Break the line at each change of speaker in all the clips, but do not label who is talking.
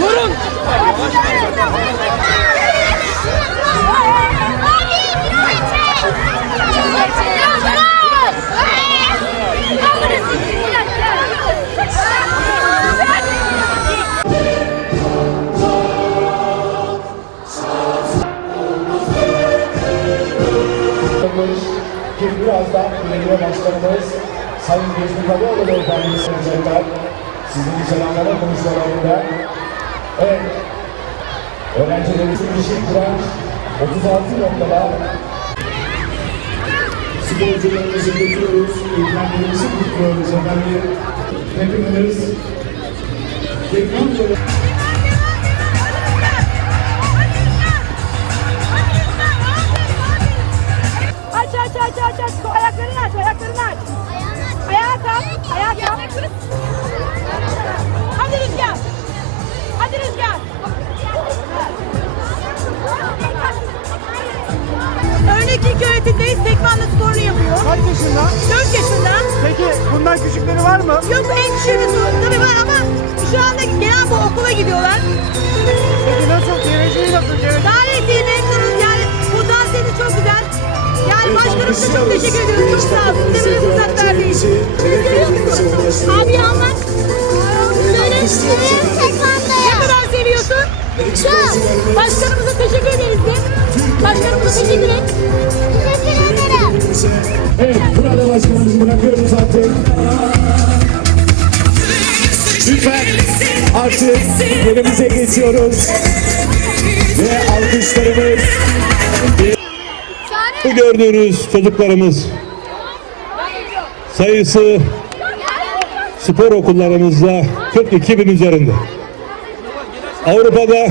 Durun.
yapılmış ki birazdan belediye başkanımız Sayın Geçmiş Alioğlu Beyefendi sunacaklar. Sizin selamlama konuşmalarında. Evet, öğrencilerimizin işi direnç 36 noktada sporcularımızı kutluyoruz, eğitimlerimizi kutluyoruz efendim. Hepimiz tekrar
Kalk. Ayağa kalk. Hadi Rüzgar. Hadi Rüzgar. Örnek ilk öğretimdeyiz. Tekvando sporunu yapıyor.
Kaç yaşında?
4 yaşında.
Peki bundan küçükleri var mı?
Yok en küçüğünü tabii var ama şu anda genel bu okula gidiyorlar. Çok teşekkür ediyoruz. Çok sağ olsun. Bize fırsat verdiği için. Abi anlat. Ne kadar seviyorsun? Çok. Başkanımıza teşekkür ederiz de. Başkanımıza teşekkür et. Teşekkür ederim.
Evet, burada başkanımızı bırakıyoruz artık. Lütfen artık yerimize geçiyoruz. Ve alkışlarımız
Bu gördüğünüz çocuklarımız sayısı spor okullarımızda 42 bin üzerinde. Avrupa'da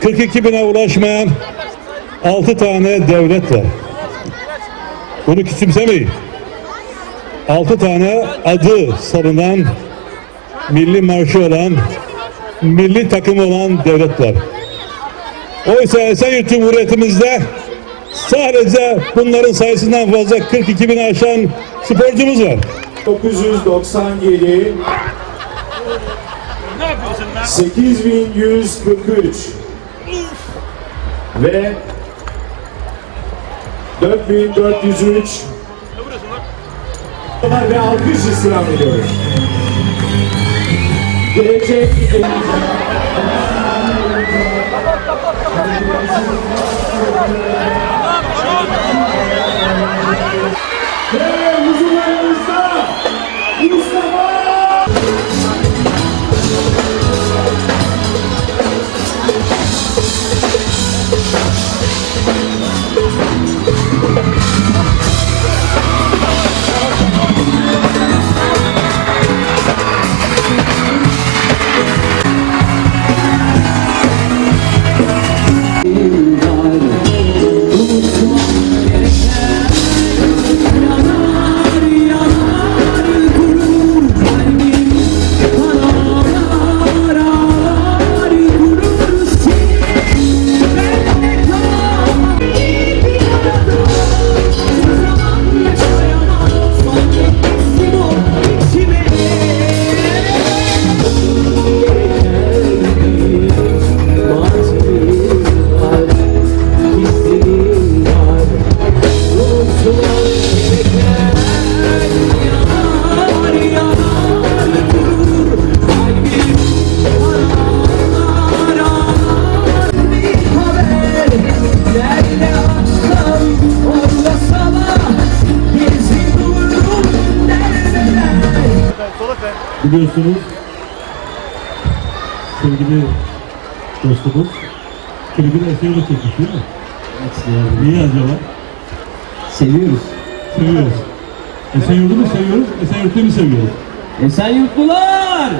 42 bine ulaşmayan 6 tane devlet var. Bunu küçümsemeyin. 6 tane adı sarılan, milli marşı olan, milli takım olan devlet var. Oysa Esenyurt Cumhuriyetimizde sadece bunların sayısından fazla 42 bin aşan sporcumuz var.
997 8143 ve 4403 ve alkış istirham ediyoruz. Gelecek
Biliyorsunuz sevgili dostumuz klibini Esenyurt'a çekmiş değil mi? Niye acaba?
Seviyoruz.
Seviyoruz. Esenyurt'u mu seviyoruz, Esenyurt'u mu seviyoruz?
Esenyurtlular!